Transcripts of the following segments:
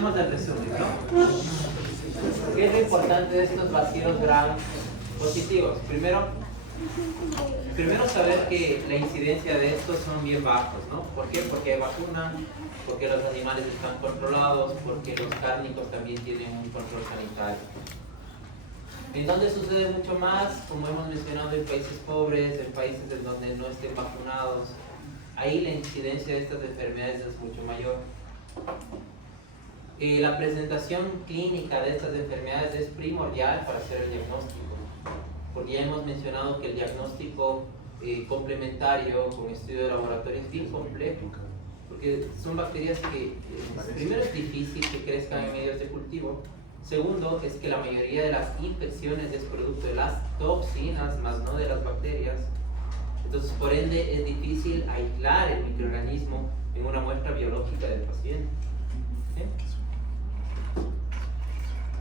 Hablemos del resumen, ¿no? ¿Qué es lo importante de estos bacilos gram positivos? Primero saber que la incidencia de estos son bien bajos, ¿no? ¿Por qué? Porque hay vacuna, porque los animales están controlados, porque los cárnicos también tienen un control sanitario. ¿En dónde sucede mucho más? Como hemos mencionado, en países pobres, en países en donde no estén vacunados. Ahí la incidencia de estas enfermedades es mucho mayor. La presentación clínica de estas enfermedades es primordial para hacer el diagnóstico, porque ya hemos mencionado que el diagnóstico complementario con estudio de laboratorio es bien complejo, porque son bacterias que primero es difícil que crezcan en medios de cultivo. Segundo, es que la mayoría de las infecciones es producto de las toxinas, más no de las bacterias. Entonces, por ende, es difícil aislar el microorganismo en una muestra biológica del paciente. ¿Sí?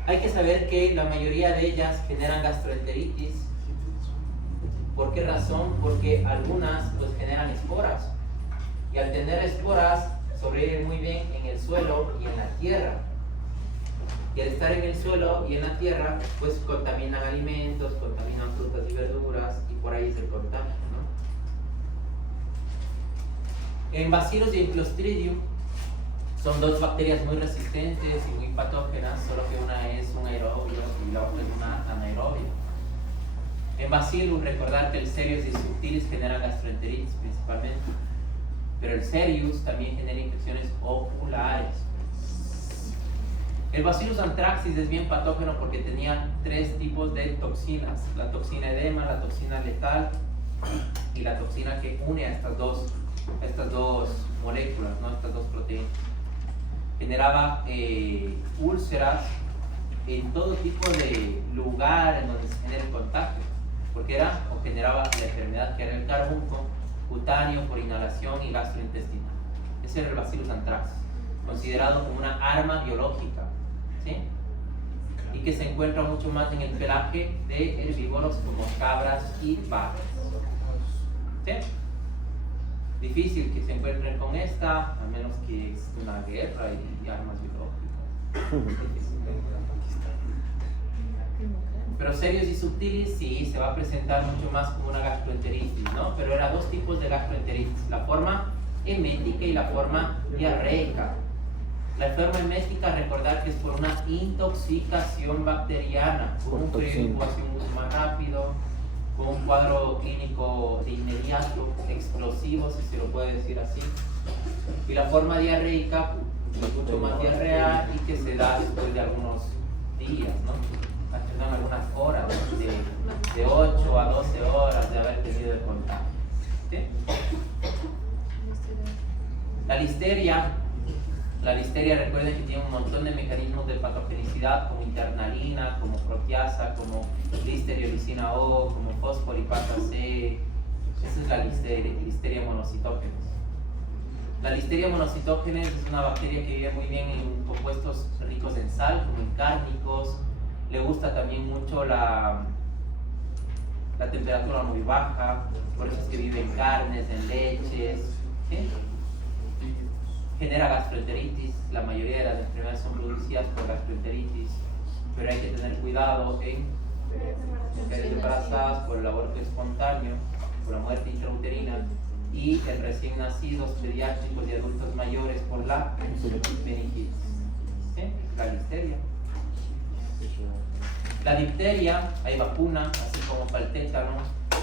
Hay que saber que la mayoría de ellas generan gastroenteritis. ¿Por qué razón? Porque algunas pues, generan esporas. Y al tener esporas, sobreviven muy bien en el suelo y en la tierra. Y al estar en el suelo y en la tierra, pues contaminan alimentos, contaminan frutas y verduras, y por ahí se contagian, ¿no? En Bacillus y en Clostridium son dos bacterias muy resistentes y muy patógenas, solo que una es un aerobio y la otra es una anaerobia. En Bacillus, recordar que el Serius y Subtilis generan gastroenteritis principalmente, pero el Serius también genera infecciones oculares. El Bacillus anthracis es bien patógeno porque tenía tres tipos de toxinas: la toxina edema, la toxina letal y la toxina que une a estas dos moléculas, ¿no? Estas dos proteínas. Generaba úlceras en todo tipo de lugar en donde se genera el contagio, porque generaba la enfermedad que era el carbunco cutáneo por inhalación y gastrointestinal. Ese era el Bacillus anthracis, considerado como una arma biológica, ¿sí? Y que se encuentra mucho más en el pelaje de herbívoros como cabras y vacas. ¿Sí? Difícil que se encuentren con esta, a menos que exista una guerra y armas biológicas. Pero Serius y Subtilis sí, se va a presentar mucho más como una gastroenteritis, ¿no? Pero eran dos tipos de gastroenteritis: la forma emética y la forma diarreica. La forma emética, recordar que es por una intoxicación bacteriana, con un periodo de incubación mucho más rápido, con un cuadro clínico de inmediato, explosivo, si se lo puede decir así. Y la forma diarreica, mucho más diarrea y que se da después de algunos días, ¿no? Perdón, algunas horas, de 8 a 12 horas de haber tenido el contacto. ¿Sí? La listeria, recuerden que tiene un montón de mecanismos de patogenicidad, como internalina, como proteasa, como listeriolizina O, como fosfolipasa C. Esa es la listeria monocitógenes. La listeria monocitógenes es una bacteria que vive muy bien en compuestos ricos en sal, como en cárnicos. Le gusta también mucho la temperatura muy baja, por eso es que vive en carnes, en leches. ¿Sí? Genera gastroenteritis. La mayoría de las enfermedades son producidas por gastroenteritis, pero hay que tener cuidado en mujeres embarazadas por el aborto espontáneo, por la muerte intrauterina, y en recién nacidos, pediátricos y adultos mayores por la meningitis. ¿Sí? La listeria. La difteria, hay vacuna, así como para el tétano.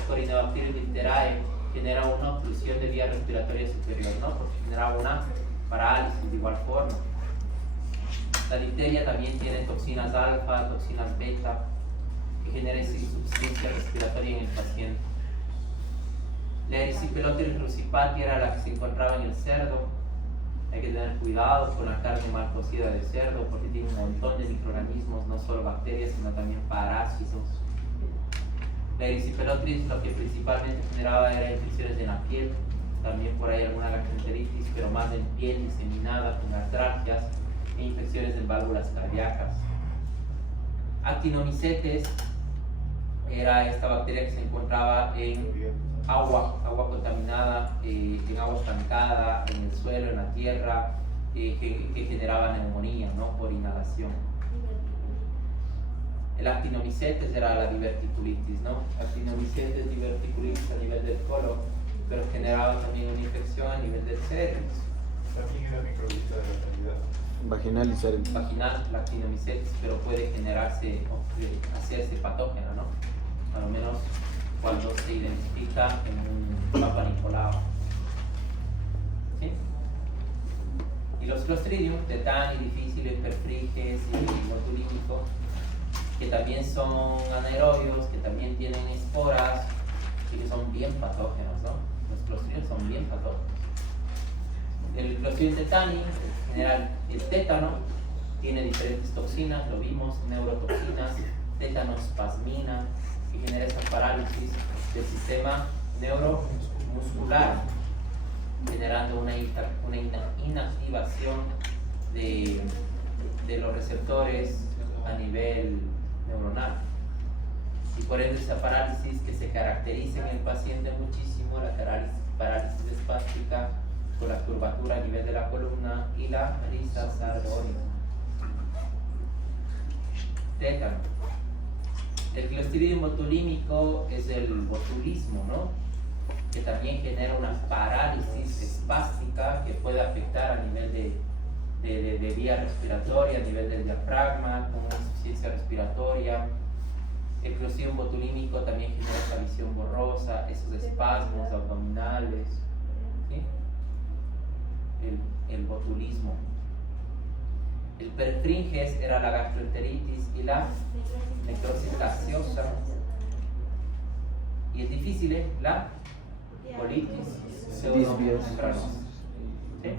Corynebacterium diphtheriae genera una obstrucción de vía respiratoria superior, ¿no? Porque genera una parálisis de igual forma. La difteria también tiene toxinas alfa, toxinas beta, que generan insuficiencia respiratoria en el paciente. La Erysipelotes russipati era la que se encontraba en el cerdo. Hay que tener cuidado con la carne mal cocida de cerdo, porque tiene un montón de microorganismos, no solo bacterias, sino también parásitos. La Erysipelotes lo que principalmente generaba era infecciones en la piel, también por ahí alguna gastroenteritis, pero más en piel diseminada, con artralgias e infecciones en válvulas cardíacas. Actinomycetes era esta bacteria que se encontraba en agua contaminada, en agua estancada, en el suelo, en la tierra, que generaba neumonía, ¿no? Por inhalación. El actinomycetes era la diverticulitis, ¿no? Actinomycetes, diverticulitis a nivel del colon, pero generaba también una infección a nivel del cerebro. También era microbiota de la calidad. Vaginal y cerebro. Vaginal, la actinomycetes, pero puede generarse, hacerse patógena, ¿no? A lo menos cuando se identifica en un Papa Nicolau. ¿Sí? Y los Clostridium, tetani, difíciles, perfringens y botulínico, que también son anaerobios, que también tienen esporas y que son bien patógenos, ¿no? Los Clostridium son bien patógenos. El Clostridium tetani, en general, el tétano, tiene diferentes toxinas, lo vimos, neurotoxinas, tétanospasmina, que genera esa parálisis del sistema neuromuscular, generando una inactivación de los receptores a nivel neuronal. Y por ende esa parálisis que se caracteriza en el paciente muchísimo, la parálisis espástica, con la curvatura a nivel de la columna y la risa sardónica. Tétano. El Clostridium botulínico es el botulismo, ¿no? Que también genera una parálisis espástica que puede afectar a nivel de vía respiratoria, a nivel del diafragma, con una insuficiencia respiratoria. El Clostridium botulínico también genera esa visión borrosa, esos espasmos abdominales, ¿sí? El botulismo. El perfringes era la gastroenteritis y la necrosis gaseosa. Y es difícil, la colitis pseudomembranosa. ¿Sí?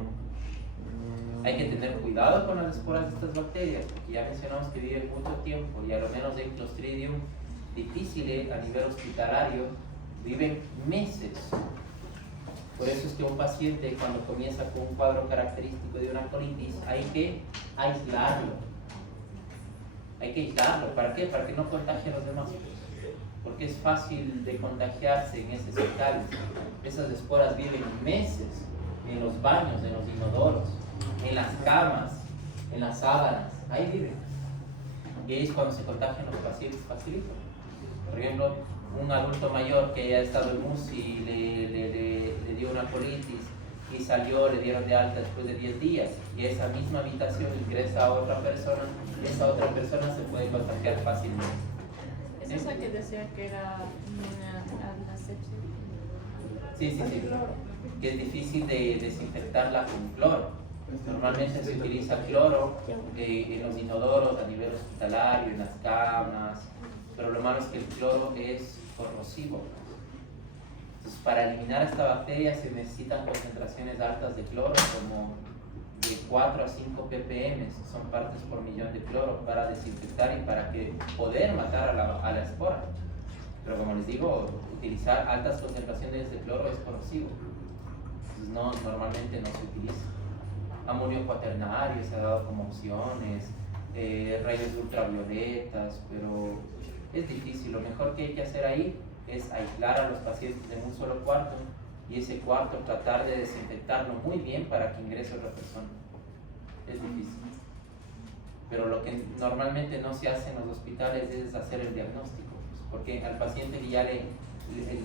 Hay que tener cuidado con las esporas de estas bacterias, porque ya mencionamos que viven mucho tiempo y a lo menos el Clostridium difficile a nivel hospitalario viven meses. Por eso es que un paciente cuando comienza con un cuadro característico de una colitis hay que aislarlo. Hay que aislarlo. ¿Para qué? Para que no contagie a los demás. Porque es fácil de contagiarse en ese hospital. Esas esporas viven meses en los baños, en los inodoros, en las camas, en las sábanas. Ahí viven. Y ahí es cuando se contagian los pacientes facilito. Por ejemplo, un adulto mayor que haya estado en UCI le dio una colitis y salió, le dieron de alta después de 10 días y esa misma habitación ingresa a otra persona, esa otra persona se puede contagiar fácilmente. ¿Es esa que decía que era una asepsia? Sí. Que es difícil de desinfectarla con cloro. Normalmente se utiliza cloro en los inodoros a nivel hospitalario, en las camas, pero lo malo es que el cloro es corrosivo. Entonces, para eliminar esta bacteria se necesitan concentraciones altas de cloro, como de 4 a 5 ppm, son partes por millón de cloro, para desinfectar y para poder matar a la espora. Pero como les digo, utilizar altas concentraciones de cloro es corrosivo. Entonces, normalmente no se utiliza. Amonio cuaternario se ha dado como opciones, rayos ultravioletas, pero es difícil. Lo mejor que hay que hacer ahí es aislar a los pacientes en un solo cuarto y ese cuarto tratar de desinfectarlo muy bien para que ingrese otra persona. Es difícil. Pero lo que normalmente no se hace en los hospitales es hacer el diagnóstico, porque al paciente que ya le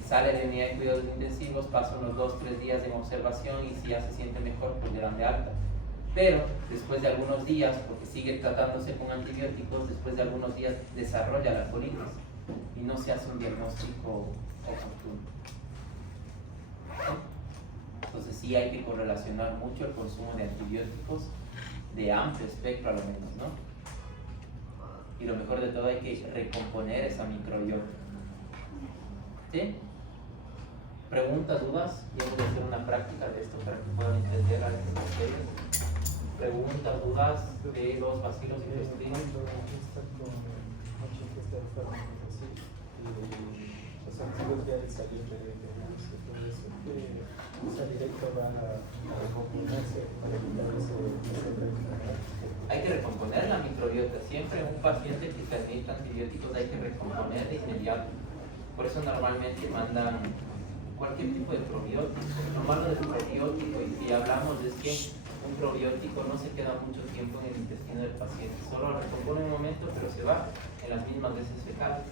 sale de unidad de cuidados intensivos, pasa unos 2-3 días en observación y si ya se siente mejor, pues le dan de alta. Pero después de algunos días, porque sigue tratándose con antibióticos, después de algunos días desarrolla la colitis y no se hace un diagnóstico oportuno. Entonces sí hay que correlacionar mucho el consumo de antibióticos de amplio espectro a lo menos, ¿no? Y lo mejor de todo, hay que recomponer esa microbiota. ¿Sí? ¿Preguntas, dudas? Y vamos a hacer una práctica de esto para que puedan entender las bacterias. Preguntas, dudas de los bacilos intestinos. Los antiguos ya salieron de todo eso, que directo va a recomponerse para evitar ese. Hay que recomponer la microbiota. Siempre un paciente que se administra antibióticos hay que recomponer de inmediato. Por eso normalmente mandan cualquier tipo de probiótico. Lo malo del probiótico, y si hablamos, es que un probiótico no se queda mucho tiempo en el intestino del paciente, solo recompone un momento, pero se va en las mismas veces fecales.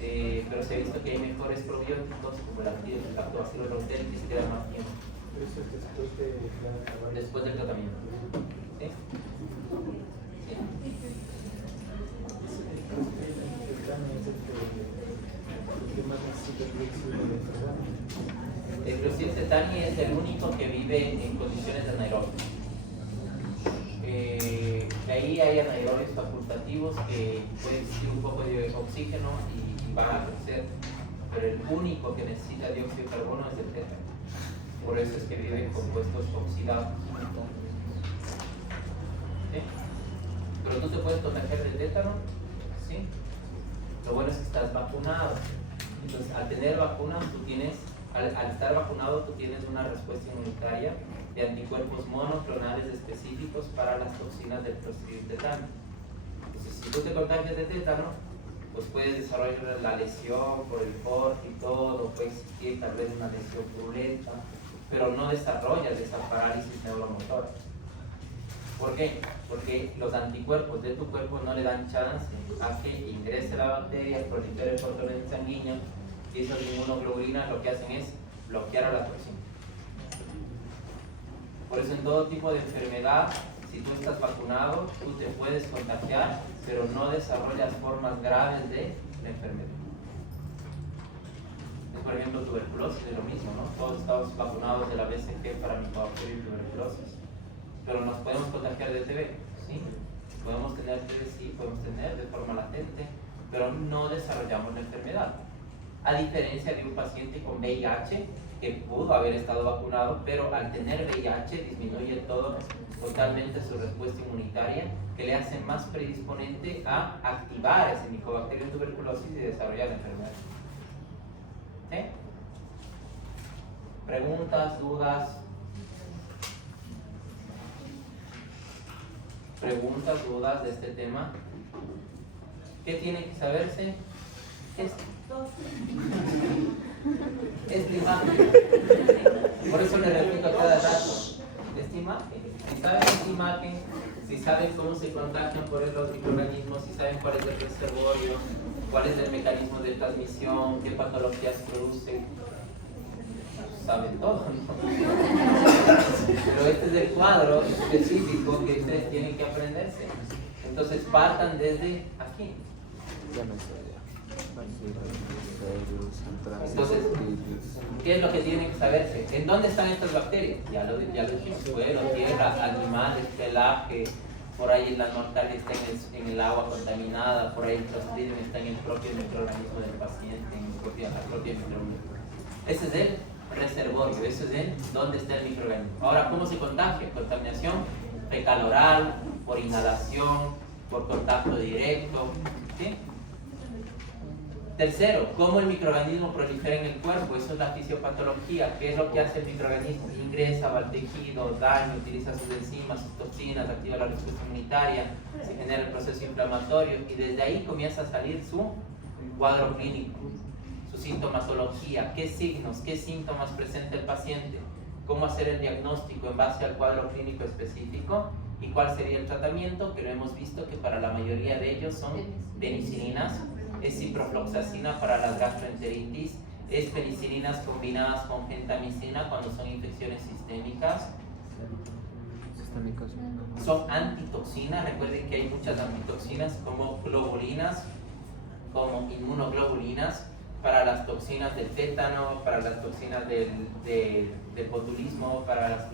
Pero se ha visto que hay mejores probióticos como el lactobacillus reuteri que se quedan más tiempo. Eso es Después del tratamiento. ¿Sí? ¿Sí? El Klebsiella tetani es el único que vive en condiciones de anaerobio. De ahí hay anaerobios facultativos que puede existir un poco de oxígeno y van a crecer, pero el único que necesita dióxido de carbono es el tétano. Por eso es que vive en compuestos oxidados. ¿Sí? Pero tú te puedes contagiar del tétano, ¿sí? Lo bueno es que estás vacunado. Entonces, al tener vacunas, tú tienes, al estar vacunado, tú tienes una respuesta inmunitaria de anticuerpos monoclonales específicos para las toxinas del Clostridium tetani. Entonces, si tú te contagias de tétano, pues puedes desarrollar la lesión por el corte y todo, puede existir tal vez una lesión purulenta, pero no desarrollas esa parálisis neuromotora. ¿Por qué? Porque los anticuerpos de tu cuerpo no le dan chance a que ingrese la bacteria, prolifere el contenido sanguíneo, y esas inmunoglobulinas lo que hacen es bloquear a la toxina. Por eso en todo tipo de enfermedad, si tú estás vacunado, tú te puedes contagiar, pero no desarrollas formas graves de la enfermedad. Por ejemplo, tuberculosis es lo mismo, ¿no? Todos estamos vacunados de la BCG para Mycobacterium y tuberculosis, pero nos podemos contagiar de TB, ¿sí? Podemos tener TB, sí, podemos tener de forma latente, pero no desarrollamos la enfermedad. A diferencia de un paciente con VIH que pudo haber estado vacunado, pero al tener VIH disminuye totalmente su respuesta inmunitaria, que le hace más predisponente a activar ese Mycobacterium tuberculosis y desarrollar la enfermedad. ¿Sí? ¿Preguntas, dudas? ¿Preguntas, dudas de este tema? ¿Qué tiene que saberse? Esto. Esta imagen. Por eso le repito a cada rato. Esta imagen. Si saben esta imagen, si saben cómo se contagian por los microorganismos, si saben cuál es el reservorio, cuál es el mecanismo de transmisión, qué patologías produce, saben todo, ¿no? Pero este es el cuadro específico que ustedes tienen que aprenderse. Entonces partan desde aquí. Entonces, ¿qué es lo que tienen que saberse? ¿En dónde están estas bacterias? Ya lo dijimos: suelo, tierra, animales, pelaje. Por ahí la mortalidad está en el agua contaminada, por ahí el Clostridium está en el propio microorganismo del paciente, en la propia microorganismo. Ese es el reservorio, ese es el dónde está el microorganismo. Ahora, ¿cómo se contagia? Contaminación fecal oral, por inhalación, por contacto directo, ¿sí? Tercero, ¿cómo el microorganismo prolifera en el cuerpo? Eso es la fisiopatología. ¿Qué es lo que hace el microorganismo? Ingresa, va al tejido, daña, utiliza sus enzimas, sus toxinas, activa la respuesta inmunitaria, se genera el proceso inflamatorio y desde ahí comienza a salir su cuadro clínico, su sintomatología, qué signos, qué síntomas presenta el paciente, cómo hacer el diagnóstico en base al cuadro clínico específico y cuál sería el tratamiento, que lo hemos visto que para la mayoría de ellos son penicilinas. Es ciprofloxacina para las gastroenteritis, es penicilinas combinadas con gentamicina cuando son infecciones sistémicas. Son antitoxinas, recuerden que hay muchas antitoxinas como globulinas, como inmunoglobulinas, para las toxinas del tétano, para las toxinas del botulismo, para las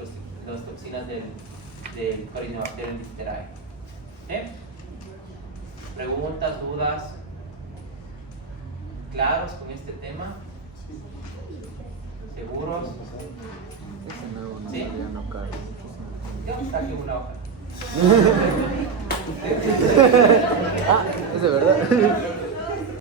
toxinas del Corynebacterium diphtheriae. ¿Preguntas, dudas? ¿Claros con este tema? ¿Seguros? ¿Sí? Yo saqué una hoja. Ah, es de verdad.